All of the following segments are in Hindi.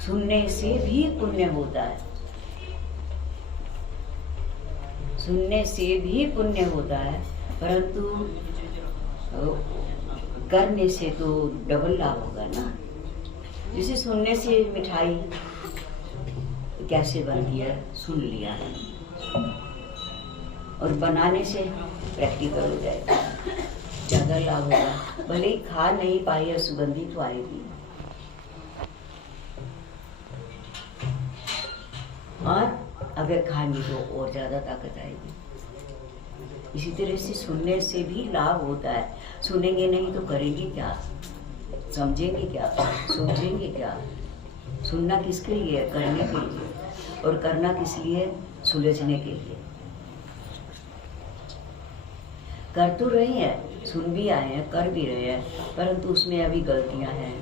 सुनने से भी पुण्य होता है, सुनने से भी पुण्य होता है, परंतु करने से तो डबल लाभ होगा ना। जैसे सुनने से मिठाई कैसे बनती है सुन लिया है, और बनाने से प्रैक्टिकल हो जाएगा, ज़्यादा लाभ होगा। भले ही खा नहीं पाई है, सुगंधी तो आएगी। और अगर खाएंगे तो और ज़्यादा ताकत आएगी। इसी तरह से सुनने से भी लाभ होता है। सुनेंगे नहीं तो करेंगे क्या, समझेंगे क्या, सोचेंगे क्या। सुनना किसके लिए? करने के लिए। और करना किस लिए? सुलझने के लिए। कर तो रहे हैं, सुन भी आए हैं, कर भी रहे हैं, परंतु उसमें अभी गलतियां हैं,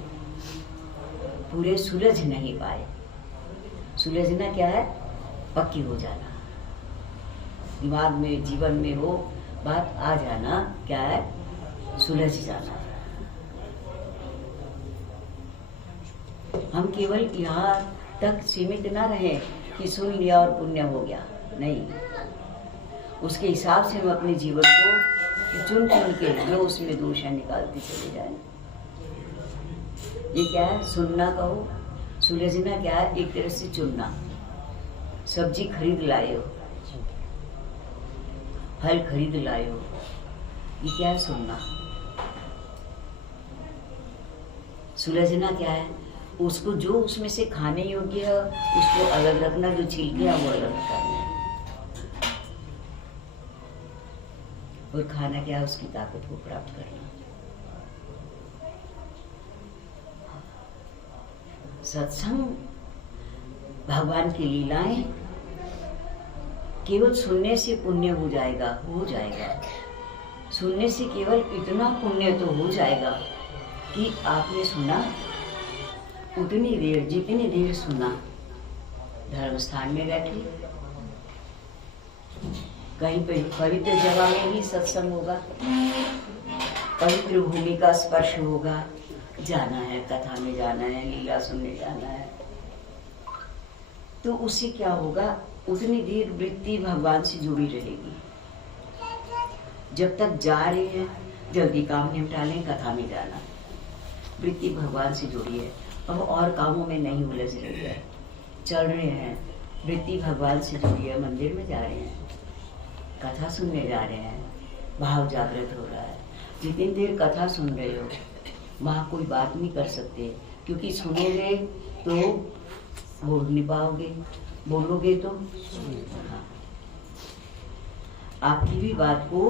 पूरे सुलझ नहीं पाए। सुलझना क्या है? पक्की हो जाना, दिमाग में, जीवन में वो बात आ जाना। क्या है? सुलझ जाना। हम केवल यहाँ तक सीमित ना रहे कि सुन लिया और पुण्य हो गया, नहीं। उसके हिसाब से हम अपने जीवन को चुन चुन के जो उसमें दोष है निकालते चले जाए। ये क्या है? सुनना कहो। सुलझना क्या है? एक तरह से चुनना। सब्जी खरीद लाए हो, फल खरीद लाए हो, ये क्या है? सुनना। सुलझना क्या है? उसको जो उसमें से खाने योग्य है उसको अलग रखना, जो छिलके है वो अलग करना। और खाना क्या है? उसकी ताकत को प्राप्त करना। सत्संग, भगवान की लीलाएं केवल सुनने से पुण्य हो जाएगा, हो जाएगा। सुनने से केवल इतना पुण्य तो हो जाएगा कि आपने सुना उतनी देर, जितनी देर सुना, धर्म स्थान में बैठे, कहीं पे पवित्र जगह में ही सत्संग होगा, पवित्र भूमि का स्पर्श होगा, जाना है, कथा में जाना है, लीला सुनने जाना है, तो उससे क्या होगा? उतनी देर वृत्ति भगवान से जुड़ी रहेगी। जब तक जा रहे हैं जल्दी काम निपटा लें, कथा में जाना, वृत्ति भगवान से जुड़ी है, और कामों में नहीं उलझ रही है। चल रहे हैं, वृत्ति भगवान से जुड़ी है, मंदिर में जा रहे हैं, कथा सुनने जा रहे हैं, भाव जागृत हो रहा है। जितनी देर कथा सुन रहे हो वहाँ कोई बात नहीं कर सकते, क्योंकि सुनोगे तो बोल नहीं पाओगे, बोलोगे तो हाँ। आपकी भी बात को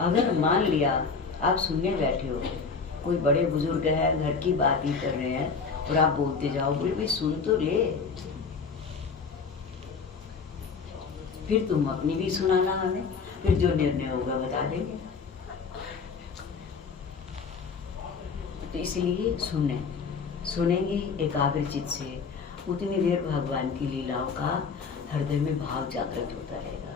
अगर मान लिया, आप सुनने बैठे हो, कोई बड़े बुजुर्ग है, घर की बात ही कर रहे हैं और आप बोलते जाओ, बोले भाई सुन तो ले, फिर तुम अपनी भी सुनाना हमें, फिर जो निर्णय होगा बता देंगे। तो इसलिए सुनेंगे एकाग्रचित से, उतनी देर भगवान की लीलाओं का हृदय में भाव जागृत होता रहेगा,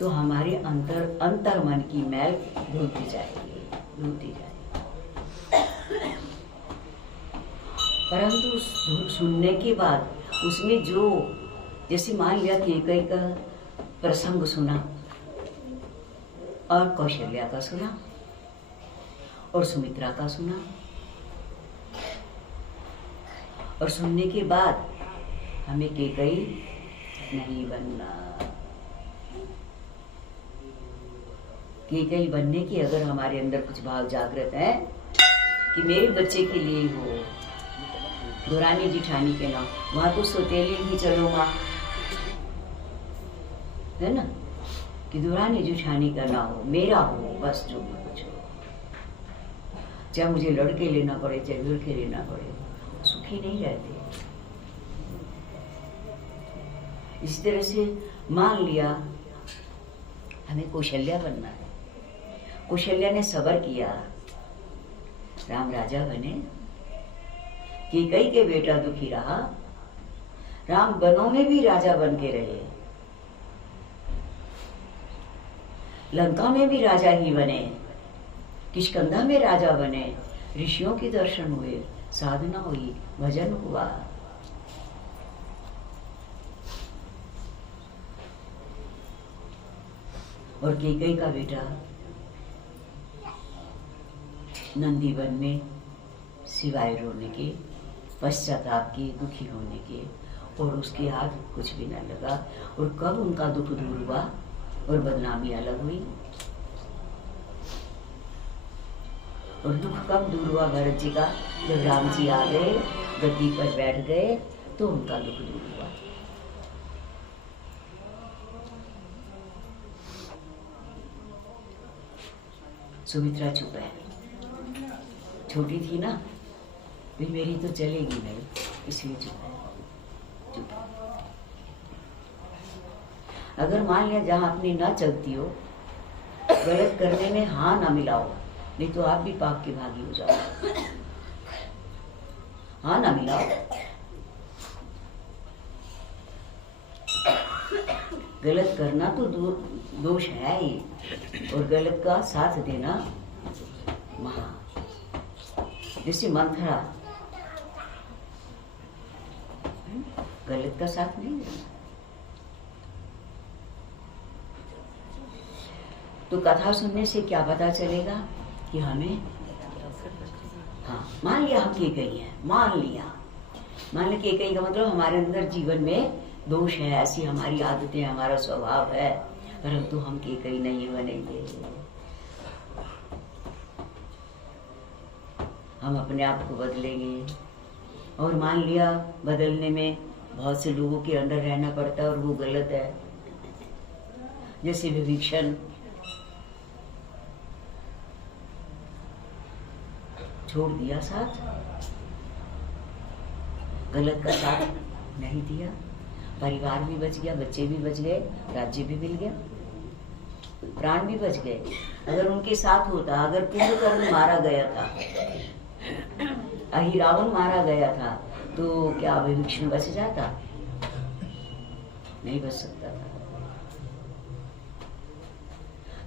तो हमारे अंतर मन की मैल धुलती जाएगी। परंतु सुनने के बाद उसमें जो, जैसे मान लिया कैकेयी का प्रसंग सुना और कौशल्या का सुना और सुमित्रा का सुना, और सुनने के बाद हमें कैकेयी नहीं बनना। कैकेयी बनने की अगर हमारे अंदर कुछ भाव जागृत है कि मेरे बच्चे के लिए हो, दुरानी जिठानी के नाम, वहां तो सौतेली ही चलो माँ, है ना, कि दुरानी जिठानी का ना हो, मेरा हो, बस जो कुछ हो, चाहे मुझे लड़के लेना पड़े, चाहे लड़के लेना पड़े, सुखी नहीं रहते। इस तरह से मान लिया हमें कौशल्या बनना है। कौशल्या ने सब्र किया, राम राजा बने, कैकेयी के बेटा दुखी रहा, राम वनों में भी राजा बन के रहे, लंका में भी राजा ही बने, किष्किंधा में राजा बने, ऋषियों के दर्शन हुए, साधना हुई, भजन हुआ, और कैकेयी का बेटा नंदी वन में सिवाय रोने के, पश्चाताप के, दुखी होने के, और उसके हाथ कुछ भी न लगा। और कब उनका दुख दूर हुआ और बदनामी अलग हुई। और दुख कब दूर हुआ भरत जी का? जब राम जी आ गए, गद्दी पर बैठ गए, तो उनका दुख दूर हुआ। सुमित्रा चुप है, छोटी थी ना, भी मेरी तो चलेगी नहीं, इसलिए चुप है, चुप है। अगर मान लिया जहां अपनी ना चलती हो, गलत करने में हाँ ना मिलाओ, नहीं तो आप भी पाप के भागी हो जाओ। हाँ ना मिलाओ, गलत करना तो दोष है ही, और गलत का साथ देना महा। जैसे मंथरा, गलत का साथ नहीं देना। तो कथा सुनने से क्या पता चलेगा कि हमें, हाँ, मान लिया हम कैकेयी हैं, मान लिया कैकेयी का मतलब हमारे अंदर जीवन में दोष है, ऐसी हमारी आदतें, हमारा स्वभाव है, परंतु हम कैकेयी नहीं बनेंगे। हम अपने आप को बदलेंगे। और मान लिया बदलने में बहुत से लोगों के अंडर रहना पड़ता है और वो गलत है, जैसे विभीषण छोड़ दिया साथ, गलत का साथ नहीं दिया, परिवार भी बच गया, बच्चे भी बच गए, राज्य भी मिल गया, प्राण भी बच गए। अगर उनके साथ होता, अगर कुंभकर्ण मारा गया था, अहिरावण मारा गया था, तो क्या विभीषण बच जाता? नहीं बच सकता था,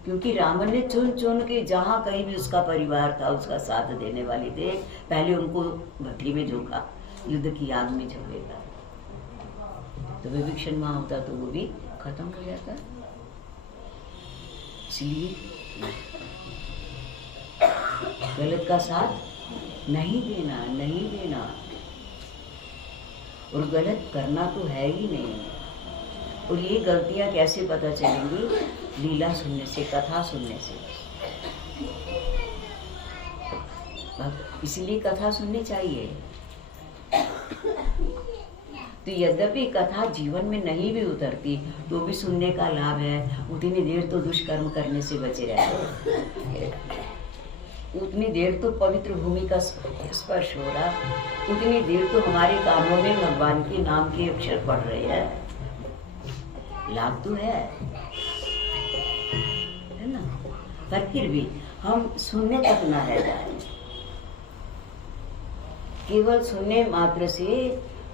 क्योंकि रावण ने चुन चुन के जहां कहीं भी उसका परिवार था, उसका साथ देने वाले थे, पहले उनको भट्टी में झोंका, युद्ध की आग में झोंकेगा। तो विभीषण वहां होता तो वो भी खत्म हो जाता। इसलिए गलत का साथ नहीं देना, नहीं देना। और गलत करना तो है ही नहीं। और ये गलतियां कैसे पता चलेंगी? लीला सुनने से, कथा सुनने से। इसलिए कथा सुननी चाहिए। तो यद्यपि कथा जीवन में नहीं भी उतरती तो भी सुनने का लाभ है। उतनी देर तो दुष्कर्म करने से बचे रहते, उतनी देर तो पवित्र भूमि का स्पर्श हो रहा, उतनी देर तो हमारे कानों में भगवान के नाम के अक्षर पढ़ रहे हैं। लाभ तो है ना, पर फिर भी हम सुनने तक ना रह जाए। केवल सुनने मात्र से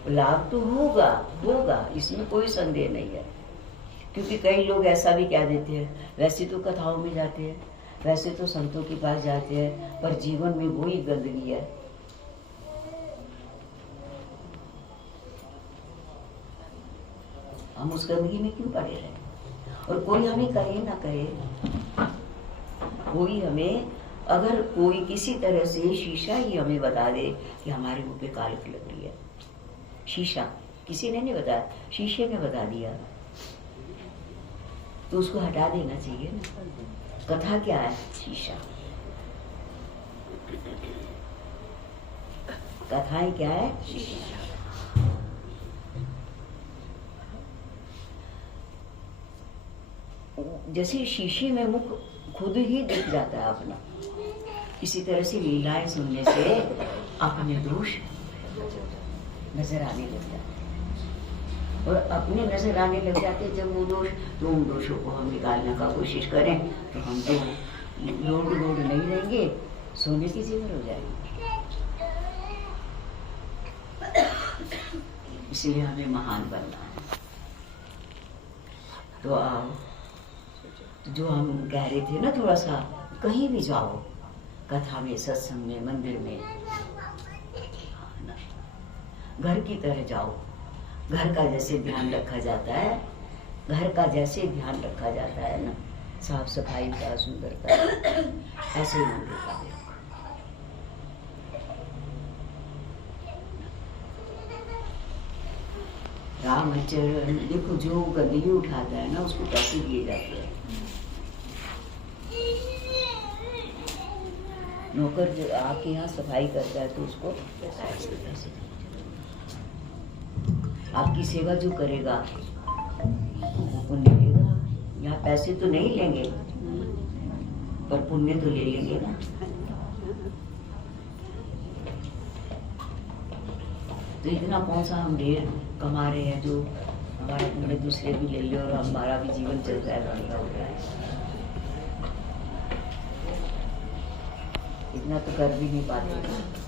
लाभ तो होगा, इसमें कोई संदेह नहीं है। क्योंकि कई लोग ऐसा भी कह देते हैं, वैसे तो कथाओं में जाते हैं, वैसे तो संतों के पास जाते हैं, पर जीवन में वही गंदगी है। हम उस गंदगी में क्यों पड़े रहे? और कोई हमें कहे ना कहे, कोई हमें, अगर कोई किसी तरह से शीशा ही हमें बता दे कि हमारे मुंह पे कालिक लग रही है, शीशा किसी ने नहीं बताया, शीशे ने बता दिया, तो उसको हटा देना चाहिए ना। कथा क्या है? शीशा। कथाएं क्या है? शीशा। जैसे शीशे में मुख खुद ही दिख जाता है अपना, इसी तरह से लीलाएं सुनने से अपने दोष नजर आने लग जाते हैं। और अपने नजर आने लग जाते हैं जब वो दोष, तो उन दोषों को हम निकालने का कोशिश करें तो हम तो लोड नहीं रहेंगे, सोने की जीवन हो जाएगी। इसलिए हमें महान बनना है। तो आओ, जो हम कह रहे थे ना, थोड़ा सा कहीं भी जाओ, कथा में, सत्संग में, मंदिर में, घर की तरह जाओ। घर का जैसे ध्यान रखा जाता है, घर का जैसे ध्यान रखा जाता है ना, साफ सफाई का, सुंदरता, ऐसे ही मंदिर का देखो। रामचरण देखो, जो गंदगी उठाता है ना उसको पैसे दिए जाते हैं। नौकर जो आपके यहाँ सफाई करता है तो उसको पैसे दिए जाते हैं। आपकी सेवा जो करेगा वो पुण्य लेगा। यहाँ पैसे तो नहीं लेंगे पर पुण्य तो ले लेंगे ना। तो इतना कौन सा हम ढेर कमा रहे हैं जो हमारे पुण्य दूसरे भी ले ले और हमारा भी जीवन चल रहा है, बढ़िया हो रहा है। इतना तो कर भी नहीं पाते।